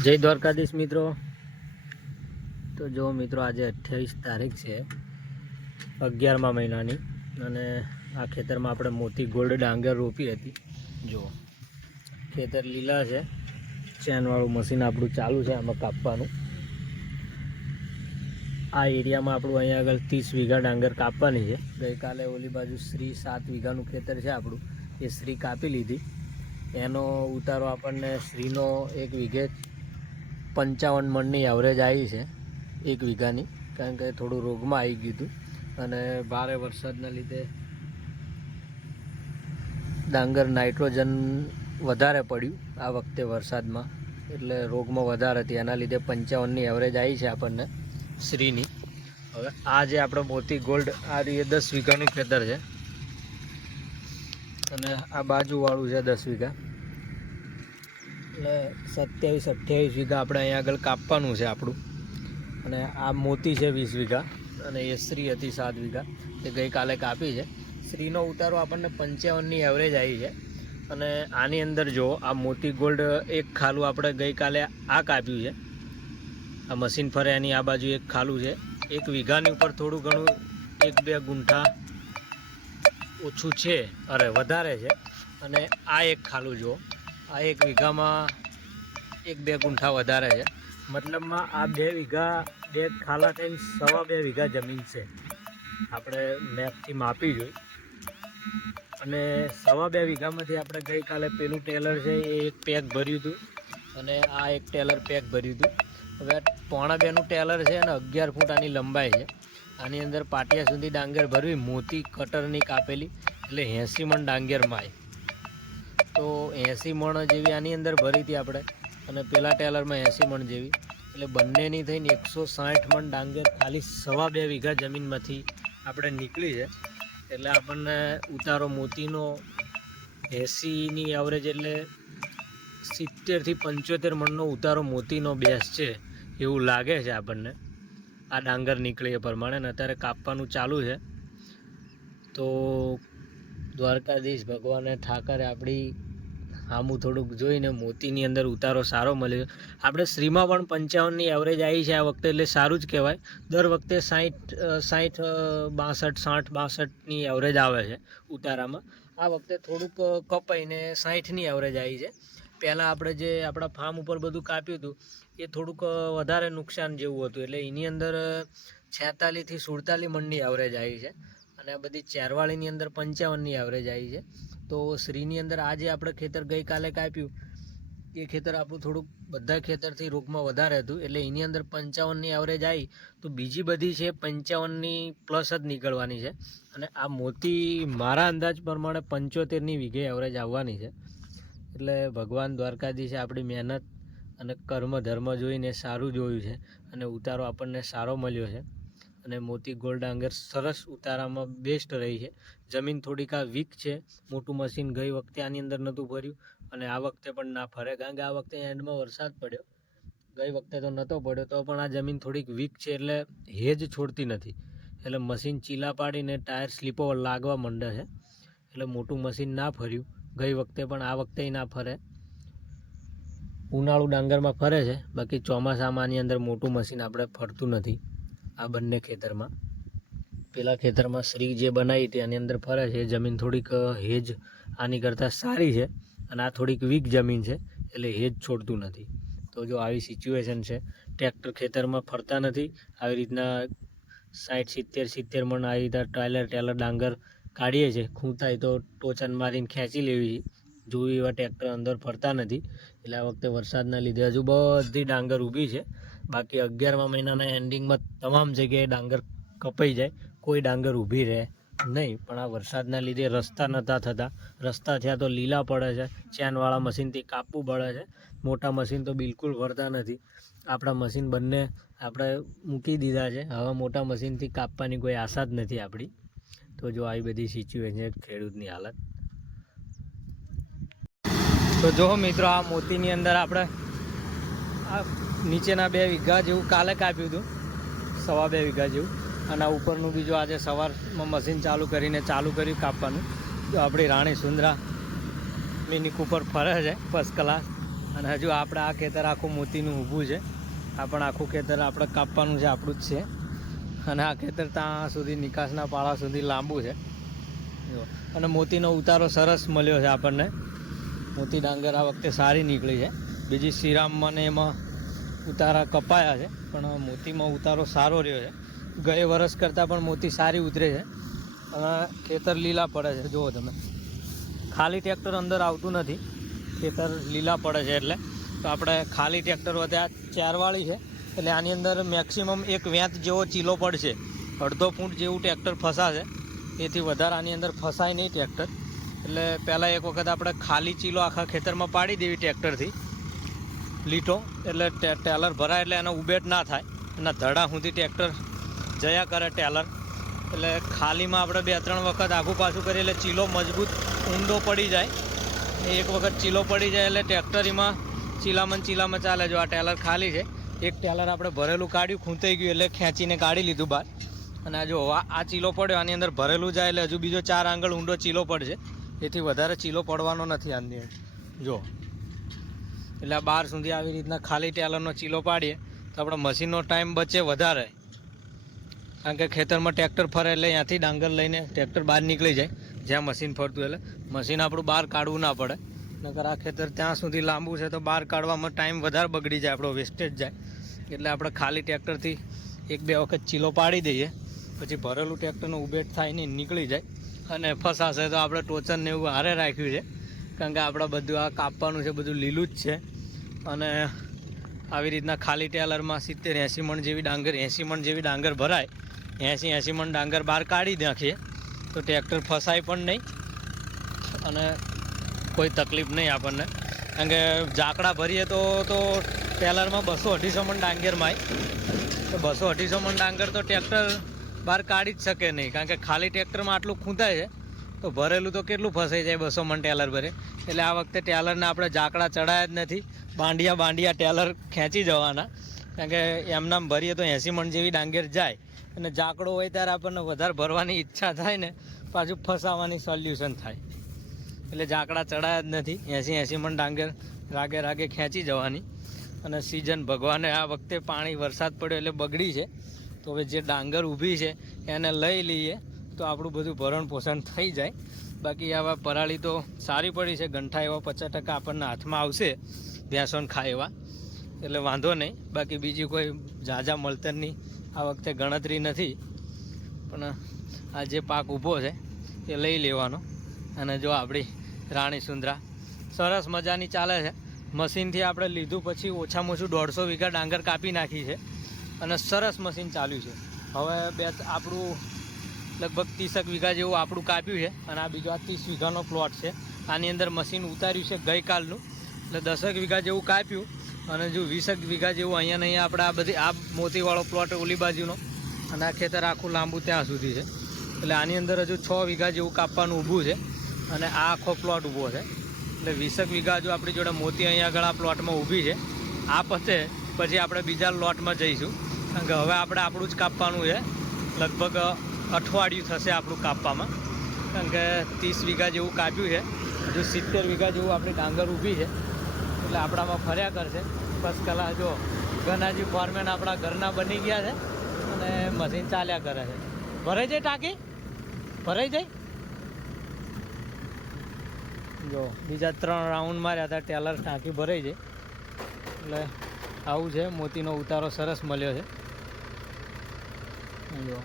જય દ્વારકાધીશ મિત્રો. તો જો મિત્રો, આજે અઠ્યાવીસ તારીખ છે, અગિયારમા મહિનાની, અને આ ખેતરમાં આપણે મોતી ગોલ્ડ ડાંગર રોપી હતી. જો, ખેતર લીલા છે, ચેનવાળું મશીન આપણું ચાલુ છે, આમાં કાપવાનું. આ એરિયામાં આપણું અહીંયા આગળ ત્રીસ વીઘા ડાંગર કાપવાની છે. ગઈકાલે ઓલી બાજુ શ્રી સાત વીઘાનું ખેતર છે આપણું. એ શ્રી કાપી લીધી. એનો ઉતારો આપણને શ્રીનો એક વીઘે પંચાવન મણની એવરેજ આવી છે એક વીઘાની. કારણ કે થોડું રોગમાં આવી ગયું હતું. અને ભારે વરસાદના લીધે ડાંગર નાઇટ્રોજન વધારે પડ્યું આ વખતે વરસાદમાં. એટલે રોગમાં વધારે હતી. એના લીધે પંચાવનની એવરેજ આવી છે આપણને શ્રીની. હવે આ જે આપણે મોતી ગોલ્ડ, આ રીતે દસ વીઘાનું ખેતર છે. અને આ બાજુવાળું છે દસ વીઘા. એટલે સત્યાવીસ, અઠ્યાવીસ વીઘા આપણે અહીંયા આગળ કાપવાનું છે આપણું. અને આ મોતી છે વીસ વીઘા અને એ શ્રી હતી સાત વીઘા. તે ગઈકાલે કાપી છે. શ્રીનો ઉતારો આપણને પંચાવનની એવરેજ આવી છે. અને આની અંદર જો આ મોતી ગોલ્ડ એક ખાલું આપણે ગઈકાલે આ કાપ્યું છે. આ મશીન ફરે એની આ બાજુ એક ખાલું છે. એક વીઘાની ઉપર થોડું ઘણું, એક બે ગુંઠા ઓછું છે, અરે વધારે છે. અને આ એક ખાલું જુઓ. આ એક વીઘામાં એક બે ગુંઠા વધારે છે. મતલબમાં આ બે વીઘા, બે ખાલા થઈને સવા બે વીઘા જમીન છે. આપણે મેપથી માપી જોઈ. અને સવા બે વીઘામાંથી આપણે ગઈકાલે પેલું ટેલર છે એ એક પેક ભર્યું હતું. અને આ એક ટેલર પેક ભર્યું હતું. હવે પોણા બેનું ટેલર છે અને અગિયાર ફૂટ આની લંબાઈ છે. આની અંદર પાટિયા સુધી ડાંગર ભરવી, મોતી, કટરની કાપેલી, એટલે એંસી મણ ડાંગર માય તો એંસી મણ જેવી આની અંદર ભરી હતી આપણે. અને પેલા ટેલરમાં એંસી મણ જેવી. એટલે બંનેની થઈને એકસો સાઠ મણ ડાંગર ખાલી સવા બે વીઘા જમીનમાંથી આપણે નીકળી છે. એટલે આપણને ઉતારો મોતીનો એંસીની એવરેજ એટલે સિત્તેરથી પંચોતેર મણનો ઉતારો મોતીનો બેસ છે એવું લાગે છે આપણને. આ ડાંગર નીકળે એ પ્રમાણે અને અત્યારે કાપવાનું ચાલુ છે. તો દ્વારકાધીશ ભગવાને ઠાકરે આપણી આમું થોડુંક જોઈને મોતીની અંદર ઉતારો સારો મળ્યો. આપણે શ્રીમાં પણ પંચાવનની એવરેજ આવી છે આ વખતે, એટલે સારું જ કહેવાય. દર વખતે સાઠ સાઠ બાસઠ, સાઠ, બાસઠની એવરેજ આવે છે ઉતારામાં. આ વખતે થોડુંક કપાઈને સાઠની એવરેજ આવી છે. પહેલાં આપણે જે આપણા ફાર્મ ઉપર બધું કાપ્યું હતું, એ થોડુંક વધારે નુકસાન જેવું હતું. એટલે એની અંદર છેતાલીસથી સુડતાલીસ મણની એવરેજ આવી છે. અને આ બધી ચેરવાળીની અંદર પંચાવનની એવરેજ આવી છે. તો શ્રીની અંદર આજે આપણે ખેતર ગઈકાલે કાપ્યું. એ ખેતર આપણું થોડુંક બધા ખેતરથી રોગમાં વધારે હતું. એટલે એની અંદર પંચાવનની એવરેજ આવી. તો બીજી બધી છે પંચાવનની પ્લસ જ નીકળવાની છે. અને આ મોતી મારા અંદાજ પ્રમાણે પંચોતેરની વીઘે એવરેજ આવવાની છે. એટલે ભગવાન દ્વારકાધીશે આપણી મહેનત અને કર્મ ધર્મ જોઈને સારું જોયું છે. અને ઉતારો આપણને સારો મળ્યો છે. અને મોતી ગોલ્ડ ડાંગર સરસ ઉતારામાં બેસ્ટ રહી છે. જમીન થોડીક આ વીક છે. મોટું મશીન ગઈ વખતે આની અંદર નહોતું ભર્યું અને આ વખતે પણ ના ફરે કારણ કે આ વખતે એન્ડમાં વરસાદ પડ્યો. ગઈ વખતે તો નહોતો પડ્યો તો પણ આ જમીન થોડીક વીક છે એટલે હેજ છોડતી નથી. એટલે મશીન ચીલા પાડીને ટાયર સ્લીપો લાગવા માંડે છે. એટલે મોટું મશીન ના ફર્યું ગઈ વખતે પણ આ વખતે ના ફરે ઉનાળુ ડાંગરમાં ફરે છે. બાકી ચોમાસામાં આની અંદર મોટું મશીન આપણે ફરતું નથી. આ બંને ખેતરમાં. પેલા ખેતરમાં શ્રી જે બનાવી હતી એની અંદર ફરે છે. જમીન થોડીક હેજ આની કરતાં સારી છે અને આ થોડીક વીક જમીન છે, એટલે હેજ છોડતું નથી. તો જો આવી સિચ્યુએશન છે, ટ્રેક્ટર ખેતરમાં ફરતા નથી. આવી રીતના સાઠ સિત્તેર સિત્તેર મણ આવી રીતના ટ્રાયલર ટેલર ડાંગર કાઢીએ છીએ ખૂંટાય તો ટોચન મારીને ખેંચી લેવી જોવી એવા ટ્રેક્ટર અંદર ફરતા નથી. એટલે આ વખતે વરસાદના લીધે હજુ બધી ડાંગર ઊભી છે. બાકી અગિયારમા મહિનાના એન્ડિંગમાં તમામ જગ્યાએ ડાંગર કપાઈ જાય, કોઈ ડાંગર ઊભી રહે નહીં. પણ આ વરસાદના લીધે રસ્તા નહોતા થતા. રસ્તા થયા તો લીલા પડે છે, ચેનવાળા મશીનથી કાપવું પડે છે. મોટા મશીન તો બિલકુલ વળતા નથી. આપણા મશીન બંને આપણે મૂકી દીધા છે. હવે મોટા મશીનથી કાપવાની કોઈ આશા જ નથી આપણી. તો જો આવી બધી સિચ્યુએશન ખેડૂતની હાલત. તો જો મિત્રો, આ મોતીની અંદર આપણે આ નીચેના બે વીઘા જેવું કાલે કાપ્યું હતું. સવા બે વીઘા જેવું. અને ઉપરનું બીજું આજે સવારમાં મશીન ચાલુ કરીને ચાલુ કર્યું કાપવાનું. જો આપણી રાણી સુંદરા મિની કૂપર ફરે છે ફર્સ્ટ ક્લાસ અને હજુ આપણે આ ખેતર આખું મોતીનું ઊભું છે. આ પણ આખું ખેતર આપણે કાપવાનું છે, આપણું જ છે. અને આ ખેતર ત્યાં સુધી નિકાસના પાળા સુધી લાંબુ છે. અને મોતીનો ઉતારો સરસ મળ્યો છે આપણને. મોતી ડાંગર આ વખતે સારી નીકળી છે. બીજી શ્રીરામમાં ને એમાં ઉતારા કપાયા છે, પણ મોતીમાં ઉતારો સારો રહ્યો છે. ગયે વરસ કરતાં પણ મોતી સારી ઉતરે છે. અને ખેતર લીલા પડે છે, જુઓ તમે. ખાલી ટ્રેક્ટર અંદર આવતું નથી. ખેતર લીલા પડે છે એટલે. તો આપણે ખાલી ટ્રેક્ટર આ ચારવાળી છે, એટલે આની અંદર મેક્સિમમ એક વેંત જેવો ચીલો પડશે. અડધો ફૂટ જેવું ટ્રેક્ટર ફસાશે. એથી વધારે આની અંદર ફસાય નહીં ટ્રેક્ટર. એટલે પહેલાં એક વખત આપણે ખાલી ચીલો આખા ખેતરમાં પાડી દેવી ટ્રેક્ટરથી. લીટો એટલે ટેલર ભરાય એટલે એનો ઉબેટ ના થાય. એના ધડા સુધી ટ્રેક્ટર જયા કરે ટેલર. એટલે ખાલીમાં આપણે બે ત્રણ વખત આઘું પાછું કરીએ એટલે ચીલો મજબૂત ઊંડો પડી જાય. એક વખત ચીલો પડી જાય એટલે ટ્રેક્ટરીમાં ચીલામાં ચીલામાં ચાલે જો આ ટેલર ખાલી છે. એક ટેલર આપણે ભરેલું કાઢ્યું ખૂંતાઈ ગયું એટલે ખેંચીને કાઢી લીધું બહાર. અને આ જો આ ચીલો પડ્યો, આની અંદર ભરેલું જાય એટલે હજુ બીજો ચાર આંગળ ઊંડો ચીલો પડશે. એથી વધારે ચીલો પડવાનો નથી આની જો. એટલે આ બાર સુધી આવી રીતના ખાલી ટેલરનો ચીલો પાડીએ તો આપણે મશીનનો ટાઈમ બચે વધારે. કારણ કે ખેતરમાં ટ્રેક્ટર ફરે એટલે ત્યાંથી ડાંગર લઈને ટ્રેક્ટર બહાર નીકળી જાય. જ્યાં મશીન ફરતું એટલે મશીન આપણું બહાર કાઢવું ના પડે. નકર આ ખેતર ત્યાં સુધી લાંબુ છે તો બહાર કાઢવામાં ટાઈમ વધારે બગડી જાય, આપણો વેસ્ટેજ જાય. એટલે આપણે ખાલી ટ્રેક્ટરથી એક બે વખત ચીલો પાડી દઈએ. પછી ભરેલું ટ્રેક્ટરનું ઉબેટ થાય નહીં, નીકળી જાય. અને ફસાશે તો આપણે ટોચન ને એવું હારે રાખ્યું છે. કારણ કે આપણે બધું આ કાપવાનું છે, બધું લીલું જ છે. અને આવી રીતના ખાલી ટેલરમાં સિત્તેર એંસી મણ જેવી ડાંગર, એંસી મણ જેવી ડાંગર ભરાય. એંસી એંસી મણ ડાંગર બહાર કાઢી નાખીએ તો ટ્રેક્ટર ફસાય પણ નહીં. અને કોઈ તકલીફ નહીં આપણને. કારણ કે ઝાકડા ભરીએ તો તો ટેલરમાં બસો અઢીસો મણ ડાંગર માય. તો બસો અઢીસો મણ ડાંગર તો ટ્રેક્ટર બહાર કાઢી જ શકે નહીં. કારણ કે ખાલી ટ્રેક્ટરમાં આટલું ખૂંદાય છે. તો ભરેલું તો કેટલું ફસાઈ જાય બસો મણ ટેલર ભરે? એટલે આ વખતે ટેલરને આપણે ઝાકડા ચડાયા જ નથી. બાંડિયા બાંડિયા ટેલર ખેંચી જવાના. કારણ કે એમનામ ભરીએ તો એંસી મણ જેવી ડાંગેર જાય. અને ઝાકડો હોય ત્યારે આપણને વધારે ભરવાની ઈચ્છા થાય ને, પાછું ફસાવાની સોલ્યુશન થાય. એટલે ઝાકડા ચડાયા જ નથી. એંસી એંસી મણ ડાંગેર રાગે રાગે ખેંચી જવાની. અને સિઝન ભગવાને આ વખતે પાણી વરસાદ પડ્યો એટલે બગડી છે. તો હવે જે ડાંગર ઊભી છે, એને લઈ લઈએ. તો આપણું બધું ભરણ પોષણ થઈ જાય. બાકી આવા પરાળી તો સારી પડી છે, ગંઠા એવા પચાસ ટકા આપણને હાથમાં આવશે ભેંસોને ખાય એવા. એટલે વાંધો નહીં. બાકી બીજી કોઈ ઝાઝા મળતરની આ વખતે ગણતરી નથી. પણ આ જે પાક ઊભો છે, એ લઈ લેવાનો. અને જો આપણી રાણી સુંદરા સરસ મજાની ચાલે છે. મશીનથી આપણે લીધું પછી ઓછામાં ઓછું દોઢસો વીઘા ડાંગર કાપી નાખી છે. અને સરસ મશીન ચાલ્યું છે. હવે બે આપણું લગભગ ત્રીસેક વીઘા જેવું આપણું કાપ્યું છે અને આ બીજો આ ત્રીસ વીઘાનો પ્લોટ છે. આની અંદર મશીન ઉતાર્યું છે ગઈકાલનું. એટલે દસેક વીઘા જેવું કાપ્યું અને જો વીસેક વીઘા જેવું અહીંયા નહીં આપણે આ બધી આ મોતીવાળો પ્લોટ ઓલી બાજુનો. અને આ ખેતર આખું લાંબુ ત્યાં સુધી છે. એટલે આની અંદર હજુ છ વીઘા જેવું કાપવાનું ઊભું છે અને આ આખો પ્લોટ ઊભો છે. એટલે વીસેક વીઘા જો આપણી જોડે મોતી અહીંયા આગળ પ્લોટમાં ઊભી છે. આ પતે પછી આપણે બીજા લોટમાં જઈશું. કારણ કે હવે આપણે આપણું જ કાપવાનું છે. લગભગ અઠવાડિયું થશે આપણું કાપવામાં. કારણ કે ત્રીસ વીઘા જેવું કાપ્યું છે. હજુ સિત્તેર વીઘા જેવું આપણી ડાંગર ઊભી છે. એટલે આપણામાં ફર્યા કરશે. બસ કલા જો ઘનાજી ફોરમેન આપણા ઘરના બની ગયા છે અને મશીન ચાલ્યા કરે છે. ભરાઈ જાય ટાંકી? ભરાઈ જાય? જો, બીજા ત્રણ રાઉન્ડ માર્યા હતા, ટેલર ટાંકી ભરાઈ જાય એટલે આવું છે. મોતીનો ઉતારો સરસ મળ્યો છે. જો